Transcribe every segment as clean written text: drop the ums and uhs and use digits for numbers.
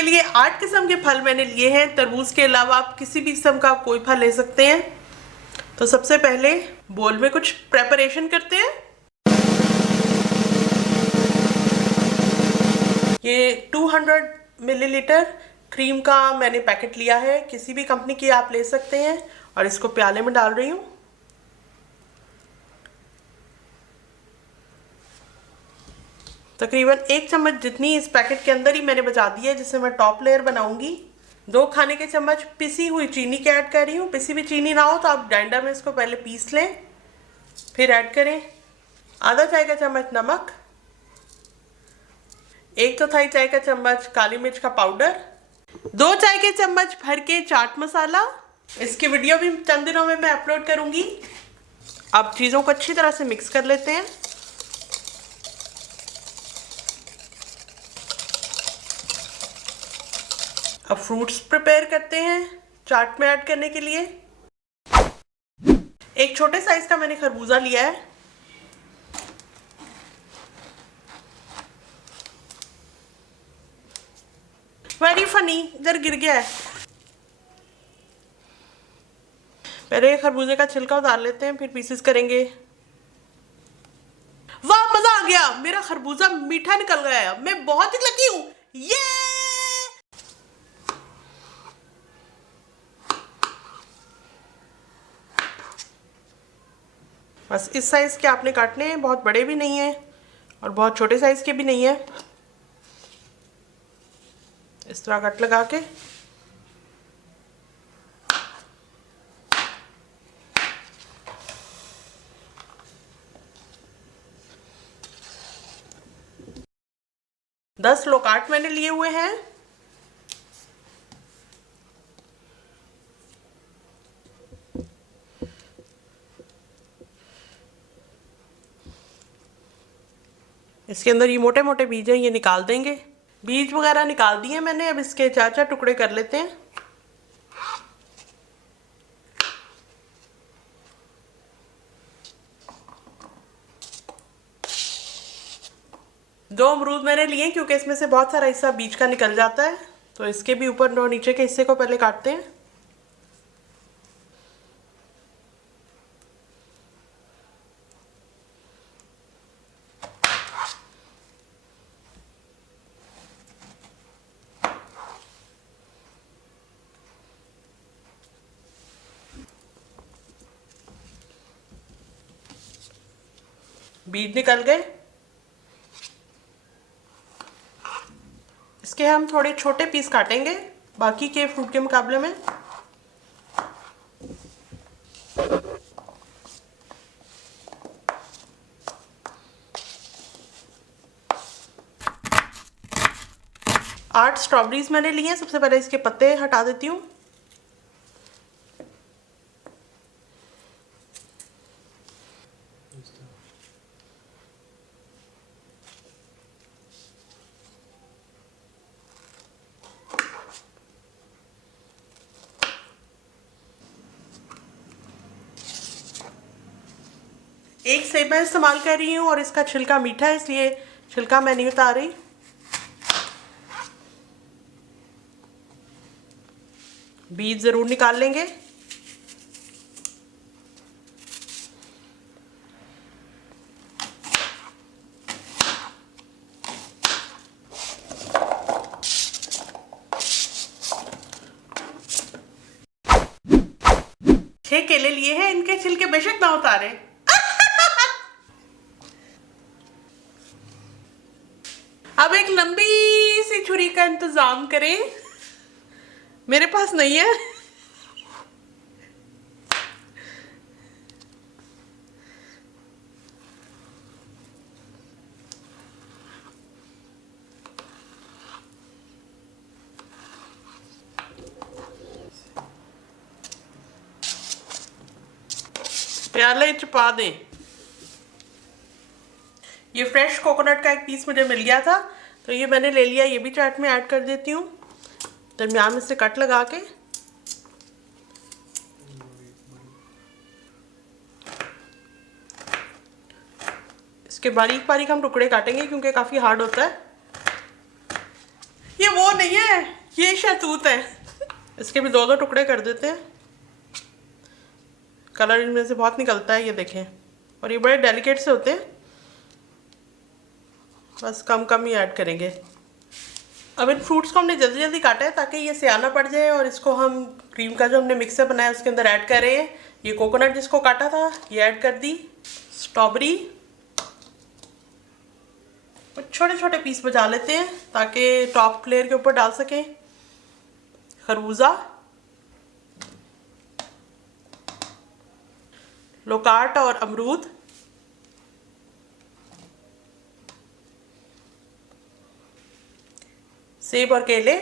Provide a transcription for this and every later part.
इसके लिए 8 किस्म के फल मैंने लिए हैं। तरबूज के अलावा आप किसी भी किस्म का कोई फल ले सकते हैं। तो सबसे पहले बोल में कुछ प्रेपरेशन करते हैं। ये 200 मिलीलीटर क्रीम का मैंने पैकेट लिया है, किसी भी कंपनी की आप ले सकते हैं। और इसको प्याले में डाल रही हूँ। तकरीबन 1 चम्मच जितनी इस पैकेट के अंदर ही मैंने बचा दी है, जिससे मैं टॉप लेयर बनाऊंगी। 2 खाने के चम्मच पिसी हुई चीनी के ऐड कर रही हूँ। पिसी हुई चीनी ना हो तो आप ग्राइंडर में इसको पहले पीस लें, फिर ऐड करें। आधा चाय का चम्मच नमक, 1 चौथाई चाय का चम्मच काली मिर्च का पाउडर, 2 चाय के चम्मच भर के चाट मसाला। इसकी वीडियो भी चंद दिनों में मैं अपलोड करूंगी। अब चीज़ों को अच्छी तरह से मिक्स कर लेते हैं। अब फ्रूट्स प्रिपेयर करते हैं चाट में ऐड करने के लिए। एक छोटे साइज का मैंने खरबूजा लिया है। वेरी फनी, इधर गिर गया है। पहले खरबूजे का छिलका उतार लेते हैं, फिर पीसेस करेंगे। वाह, मजा आ गया, मेरा खरबूजा मीठा निकल गया है। मैं बहुत ही लकी हूं। ये बस इस साइज के आपने काटने हैं, बहुत बड़े भी नहीं है और बहुत छोटे साइज के भी नहीं है। इस तरह कट लगा के दस लोकाट मैंने लिए हुए हैं। इसके अंदर ये मोटे मोटे बीज हैं, ये निकाल देंगे। बीज वगैरह निकाल दिए मैंने। अब इसके 4-4 टुकड़े कर लेते हैं। दो अमरूद मैंने लिए क्योंकि इसमें से बहुत सारा हिस्सा बीज का निकल जाता है, तो इसके भी ऊपर और नीचे के हिस्से को पहले काटते हैं। बीज निकल गए। इसके हम थोड़े छोटे पीस काटेंगे बाकी के फ्रूट के मुकाबले में। आठ स्ट्रॉबेरीज मैंने ली हैं। सबसे पहले इसके पत्ते हटा देती हूँ। एक सेब मैं इस्तेमाल कर रही हूँ और इसका छिलका मीठा है, इसलिए छिलका मैं नहीं उतार रही। बीज जरूर निकाल लेंगे। छह केले लिए हैं, इनके छिलके बेशक ना उतारे। अब एक लंबी सी छुरी का इंतजाम करें। मेरे पास नहीं है। प्याले छुपा दें। ये फ्रेश कोकोनट का एक पीस मुझे मिल गया था, तो ये मैंने ले लिया। ये भी चाट में ऐड कर देती हूँ, दरमियान में से कट लगा के। इसके बारीक बारीक हम टुकड़े काटेंगे क्योंकि काफ़ी हार्ड होता है। ये वो नहीं है, ये शहतूत है। इसके भी दो दो टुकड़े कर देते हैं। कलर इनमें से बहुत निकलता है, ये देखें। और ये बड़े डेलिकेट से होते हैं, बस कम कम ही ऐड करेंगे। अब इन फ्रूट्स को हमने जल्दी जल्दी काटा है ताकि ये सियाना पड़ जाए, और इसको हम क्रीम का जो हमने मिक्सर बनाया उसके अंदर ऐड कर रहे हैं। ये कोकोनट जिसको काटा था ये ऐड कर दी, स्ट्रॉबेरी, छोटे छोटे पीस बचा लेते हैं ताकि टॉप लेयर के ऊपर डाल सकें। खरबूजा, लोकार्ट और अमरूद, सेब और केले,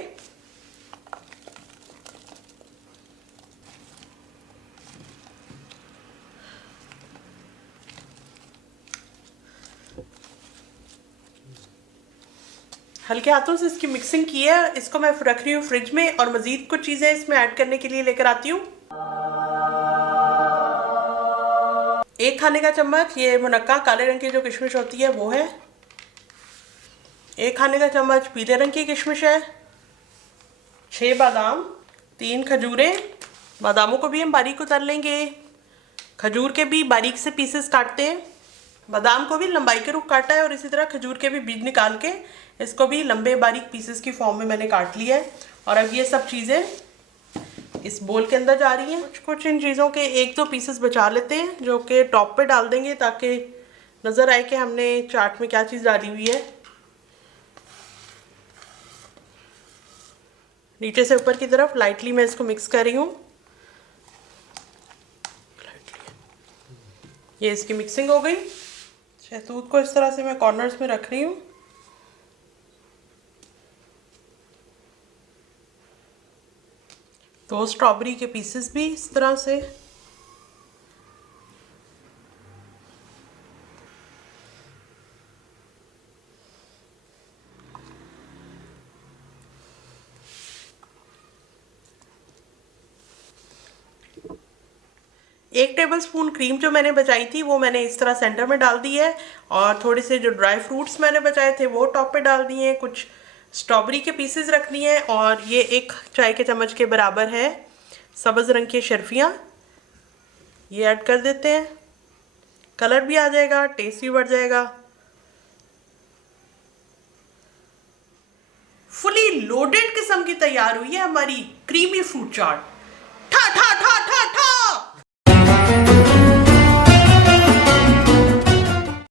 हल्के हाथों से इसकी मिक्सिंग की है। इसको मैं रख रही हूँ फ्रिज में, और मज़ीद कुछ चीज़ें इसमें ऐड करने के लिए लेकर आती हूँ। 1 खाने का चम्मच ये मुनक्का काले रंग की जो किशमिश होती है वो है। 1 खाने का चम्मच पीले रंग की किशमिश है। 6 बादाम, 3 खजूरें, बादामों को भी हम बारीक उतर लेंगे। खजूर के भी बारीक से पीसेस काटते हैं। बादाम को भी लंबाई के रूप काटा है, और इसी तरह खजूर के भी बीज निकाल के इसको भी लंबे बारीक पीसेस की फॉर्म में मैंने काट लिया है। और अब ये सब चीज़ें इस बोल के अंदर जा रही हैं। कुछ कुछ इन चीज़ों के 1-2 पीसेस बचा लेते हैं जो कि टॉप पे डाल देंगे ताकि नज़र आए कि हमने चाट में क्या चीज़ डाली हुई है। नीचे से ऊपर की तरफ लाइटली मैं इसको मिक्स कर रही हूँ। ये इसकी मिक्सिंग हो गई। शहतूत को इस तरह से मैं कॉर्नर्स में रख रही हूँ। तो स्ट्रॉबेरी के पीसेस भी इस तरह से। एक टेबलस्पून क्रीम जो मैंने बचाई थी वो मैंने इस तरह सेंटर में डाल दी है, और थोड़े से जो ड्राई फ्रूट्स मैंने बचाए थे वो टॉप पे डाल दिए हैं। कुछ स्ट्रॉबेरी के पीसेस रख दिए हैं, और ये 1 चाय के चम्मच के बराबर है सब्ज़ रंग की शर्फियाँ, ये ऐड कर देते हैं। कलर भी आ जाएगा, टेस्ट भी बढ़ जाएगा। फुली लोडेड किस्म की तैयार हुई है हमारी क्रीमी फ्रूट चाट।